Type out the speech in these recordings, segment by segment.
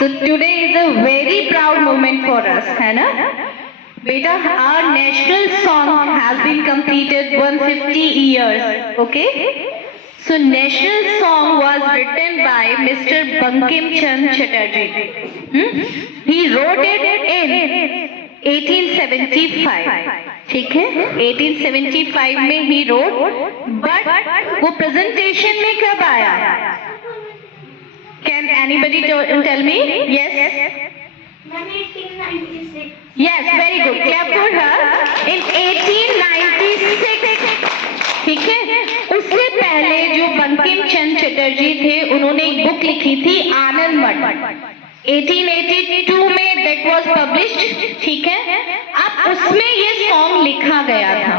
So today is a very proud moment for us, है ना? Beta, our national song has been completed 150 years, okay? So national song was written by Mr. Bankim Chand Chatterjee. He wrote it in 1875. ठीक है? 1875 में he wrote, but वो presentation में कब आया? Can anybody tell me? Yes. 1896. Yes, very good. Clap for her. In 1896. ठीक है? उससे पहले जो बंकिम चंद्र चटर्जी थे, उन्होंने एक बुक लिखी थी आनंद मठ। 1882 में that was published, ठीक है? अब उसमें ये सॉन्ग लिखा गया था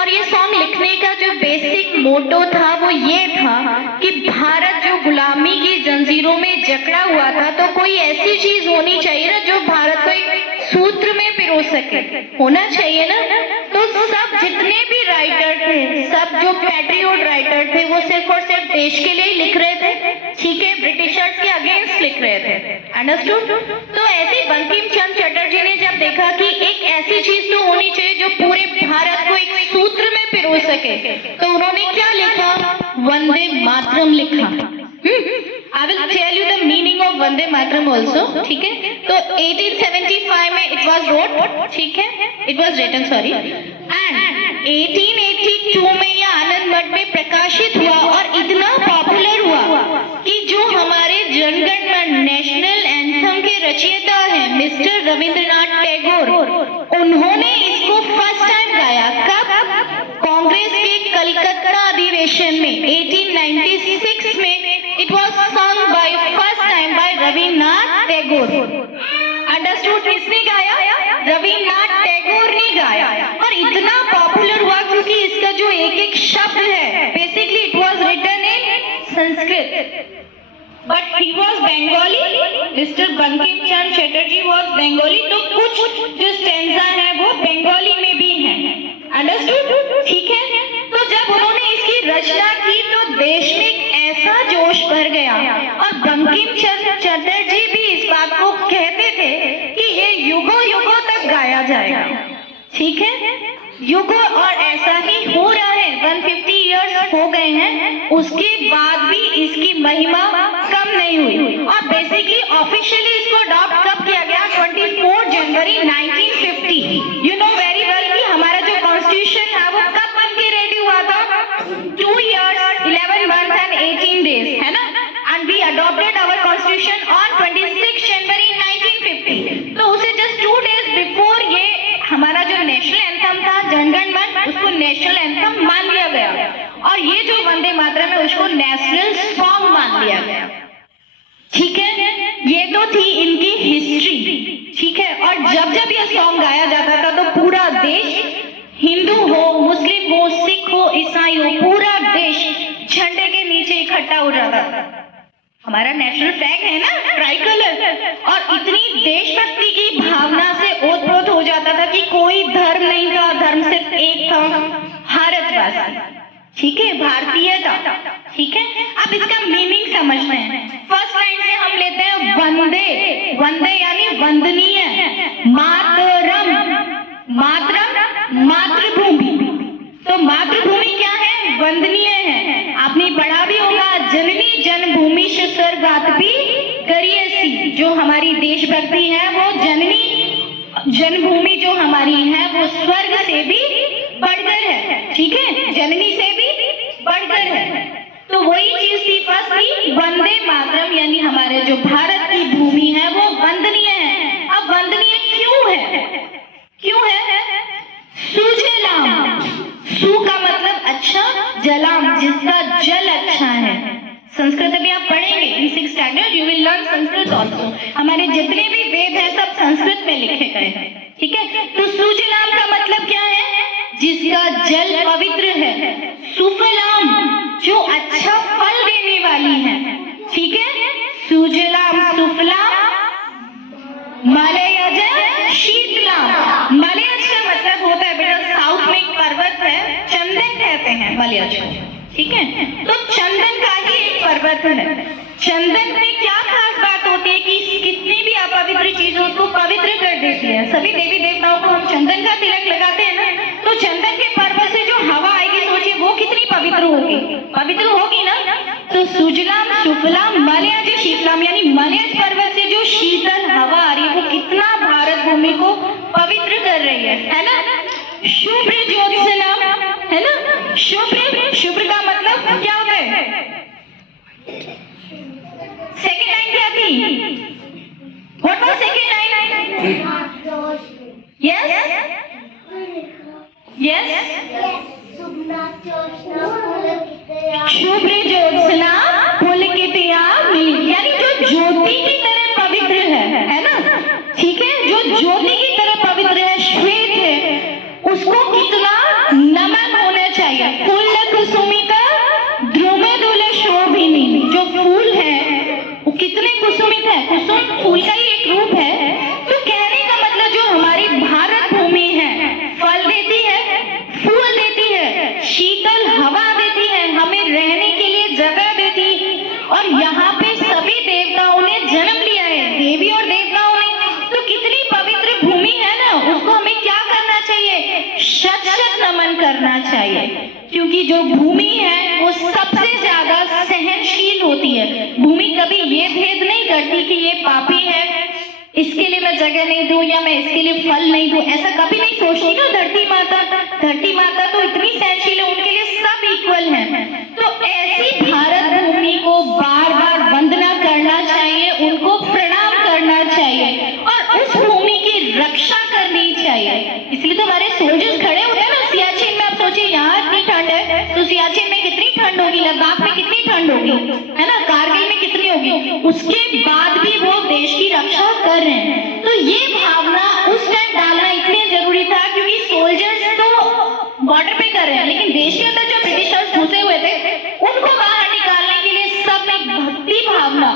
और ये सॉन्ग लिखने का जो बेसिक मोटो था वो ये था कि भारत जो गुलामी की जंजीरों में जकड़ा हुआ था, तो कोई ऐसी चीज होनी चाहिए ना जो भारत को एक सूत्र में पिरो सके, होना चाहिए ना। तो सब जितने भी राइटर थे, सब जो पैट्रियोट राइटर थे, वो सिर्फ और सिर्फ देश के लिए ही लिख रहे थे, ठीक है? ब्रिटिशर्स के अगेंस्ट लिख रहे थे, अंडरस्टूड? तो ऐसे बंकिम चंद्र चटर्जी ने जब देखा कि एक ऐसी चीज तो होनी चाहिए जो पूरे भारत को एक सूत्र में पिरो सके, तो उन्होंने क्या लिखा? वंदे मातरम लिखा। I will tell you the meaning of Vande Mataram also, ठीक है? तो 1875 में it was wrote, ठीक है? It was written, sorry, and 1882 में यह आनंद मठ में प्रकाशित हुआ और इतना पॉपुलर हुआ कि जो हमारे जनगण मन नेशनल एंथम के रचयिता हैं मिस्टर रविंद्रनाथ टैगोर, उन्होंने इसको फर्स्ट टाइम गाया। कब? कांग्रेस के कलकत्ता अधिवेशन में 1896 में it was sung by first time by Rabindranath Tagore. Understood? किसने गाया? रविन्द्रनाथ टैगोर ने गाया और इतना पॉपुलर हुआ क्योंकि इसका जो एक एक शब्द है, basically it was written in Sanskrit, but he was Bengali. Mister Bankim Chandra Chatterjee was Bengali, तो कुछ जो स्टैंजा है वो बंगाली में भी है, अंडरस्टूड? ठीक है? तो जब उन्होंने इसकी रचना की तो देश में ऐसा जोश भर गया और बंकिम चंद्र चटर्जी भी इस बात को कहते थे कि ये युगों युगों तक गाया जाएगा, ठीक है? युगों, और ऐसा ही हो रहा है। 150 इयर्स हो गए हैं, उसके बाद भी इसकी महिमा कम नहीं हुई और बेसिकली ऑफिशियली इसको अडॉप्ट कब किया गया? 24 जनवरी 1950। यू नो वेरी वेल कि हमारा जो कॉन्स्टिट्यूशन है वो कब बन के रेडी हुआ था? 2 years 11 months and 18 days, है ना? And we adopted our constitution on 26 January 1950। तो उसे जस्ट 2 days बिफोर ये हमारा जो नेशनल एंथम था जनगण मन, उसको नेशनल एंथम मान लिया गया और ये जो वंदे मातरम है उसको नेशनल सॉन्ग मान लिया गया, ठीक है? ये तो थी इनकी हिस्ट्री, ठीक है? और जब जब ये सॉन्ग गाया जाता था तो पूरा देश, हिंदू हो, मुस्लिम हो, सिख हो, ईसाई हो, पूरा देश झंडे के नीचे इकट्ठा हो जाता था। हमारा नेशनल फ्लैग है ना, ट्राई कलर, और इतनी देशभक्ति की भावना से ओत-प्रोत हो जाता था कि कोई धर्म नहीं था, धर्म सिर्फ एक था, भारतवासी, ठीक है? भारतीयता, ठीक है? अब इसका मीनिंग समझते हैं। फर्स्ट लाइन से हम लेते हैं वंदे। वंदे यानी वंदनीय, मातरम, मातरम मातृभूमि। तो मातृभूमि क्या है? वंदनीय है। आपने पढ़ा भी होगा, जननी जन्मभूमि स्वर्गात्पी करियसी। जो हमारी देशभक्ति है वो जननी जन्मभूमि जो हमारी है वो स्वर्ग से भी बढ़कर है, ठीक है? जननी से भी बढ़कर है। तो वही चीज थी फर्स्ट थी वंदे मातरम, यानी हमारे जो भारत की भूमि है वो वंदनीय है। अब वंदनीय क्यों है? क्यों है? सुजलाम, सु का मतलब अच्छा, जलाम जिसका जल अच्छा है। संस्कृत भी आप पढ़ेंगे इन 6th standard, you will learn Sanskrit also. हमारे जितने भी वेद हैं सब संस्कृत में लिखे गए हैं, ठीक है? तो सुजलाम का मतलब क्या है? जिसका जल पवित्र है। सुफलाम जो अच्छा फल देने वाली है, ठीक है? सुजलाम सुफलाम मलयज शीतलाम। मलयज का मतलब होता है बेटा, साउथ में एक पर्वत है, चंदन कहते हैं मलयज को, ठीक है? तो चंदन का ही एक पर्वत है, चंदन में क्या खास बात होती है कि कितनी भी अपवित्र चीज हो उसको पवित्र कर देती है। सभी देवी देवताओं को हम चंदन का तिलक लगाते हैं ना, तो चंदन के पर्व से जो हवा आएगी सोचिए वो कितनी पवित्र होगी, पवित्र होगी ना। तो सुजलाम सुफलाम मलयज शीतलाम, यानी मलयज पर्वत से जो शीतल हवा आ रही है वो कितना भारत भूमि को पवित्र कर रही है ना। शुभ्र ज्योत्सना, है ना। शुभ्र, शुभ्र का मतलब क्या होता है? सेकेंड लाइन क्या थी? What was second line? Yes yes, शुभ्र ज्योत्सना पुलकितयामिनी, यानी जो ज्योति की तरह पवित्र है ना, ठीक है, जो ज्योति की तरह पवित्र है, श्वेत है, उसको कितना नमन होना चाहिए। फूल कुसुमिका द्रुमदुल शोभिनी, जो फूल है वो कितने कुसुमित है, कुसुम फूल का ही एक रूप है। तो कहने का मतलब जो हमारी भारत भूमि है फल देती है, फूल देती है, शीतल हवा देती है, हमें रहने के लिए जगह देती है, और यहाँ पे सभी देवताओं ने जन्म लिया है, देवी और देवताओं ने। तो कितनी पवित्र भूमि है ना, उसको हमें क्या करना चाहिए? शत शत नमन करना चाहिए, क्योंकि जो भूमि है वो सबसे ज्यादा सहनशील होती है। भूमि कभी ये भेद नहीं करती कि ये पापी है, इसके लिए मैं जगह नहीं दूं या मैं इसके लिए फल नहीं दूं, ऐसा कभी नहीं सोचती ना धरती माता। धरती माता तो इतनी सहनशील है, उनके लिए सब इक्वल हैं। तो ऐसी भारत भूमि को बार बार वंदना करना चाहिए, उनको प्रणाम करना चाहिए और उस भूमि की रक्षा करनी चाहिए। इसलिए तो हमारे सोल्जर्स खड़े होते हैं ना सियाचिन में। आप सोचिए यहाँ इतनी ठंड है तो सियाचिन में कितनी ठंड होगी, लद्दाख में कितनी ठंड होगी, है ना, कारगिल में कितनी होगी, उसके बाद भी वो देश की रक्षा कर रहे हैं। तो ये भावना उस टाइम डालना इसलिए जरूरी था क्योंकि सोल्जर्स तो बॉर्डर पे कर रहे हैं, लेकिन देश के अंदर जो ब्रिटिशर्स घुसे हुए थे उनको बाहर निकालने के लिए सब में भक्ति भावना,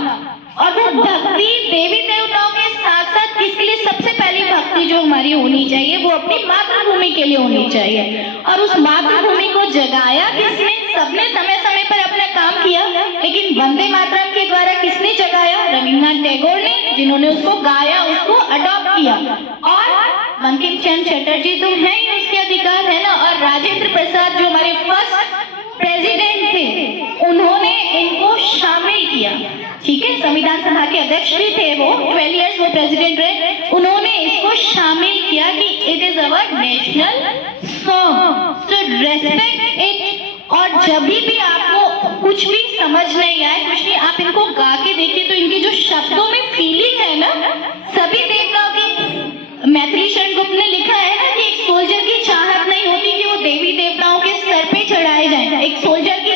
और वो भक्ति देवी देवताओं के साथ साथ किसके लिए? सबसे पहली भक्ति जो हमारी होनी चाहिए वो अपनी मातृभूमि के लिए होनी चाहिए। और उस मातृभूमि को जगाया किसने? सबने समय समय पर अपना काम किया, लेकिन वंदे मातरम के द्वारा किसने जगाया? रविन्द्रनाथ टैगोर ने, जिन्होंने उसको गाया, उसको अडॉप्ट किया। और बंकिम चंद्र चटर्जी तो है ही उसके अधिकार, है ना। और राजेंद्र प्रसाद जो हमारे फर्स्ट प्रेसिडेंट थे, उन्होंने इनको शामिल किया, ठीक है। संविधान सभा के अध्यक्ष भी थे वो, 12 इयर्स वो प्रेसिडेंट रहे। उन्होंने इसको शामिल किया कि it is our national song, so respect it. और जब भी आपको कुछ भी समझ नहीं आए, कुछ नहीं, आप इनको गा के देखिए तो इनके जो शब्दों में फीलिंग है ना, सभी देवताओं की। मैथिली शरण गुप्त ने लिखा है ना कि एक सोल्जर की चाहत नहीं होती कि वो देवी देवताओं के सर पे चढ़ाए जाए। एक सोल्जर की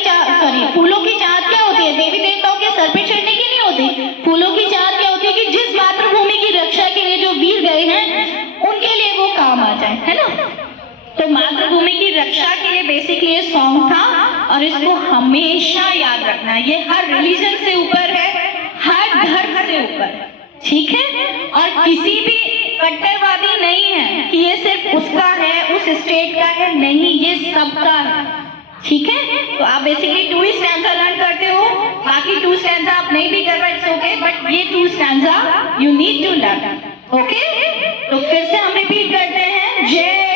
फूलों की चाहत क्या होती है? देवी देवताओं के सर पे चढ़ने की नहीं होती। फूलों की चाहत क्या होती है कि जिस मातृभूमि की रक्षा के लिए जो वीर गए हैं उनके लिए वो काम आ जाए, है ना। तो मातृभूमि की रक्षा के लिए बेसिकली ये सॉन्ग था, और इसको हमेशा याद रखना। ये हर रिलीजन से ऊपर है, हर धर्म से ऊपर है, ठीक है। और किसी भी कट्टरवादी नहीं है कि ये सिर्फ उसका है, उस स्टेट का है, नहीं, ये सबका है, ठीक है। तो आप बेसिकली 2 ही स्टैंजा लर्न करते हो, बाकी 2 स्टैंजा आप नहीं भी कर रहे, इट्स ओके, बट ये 2 stanza you need to learn, okay. तो फिर से हम रिपीट करते हैं, जय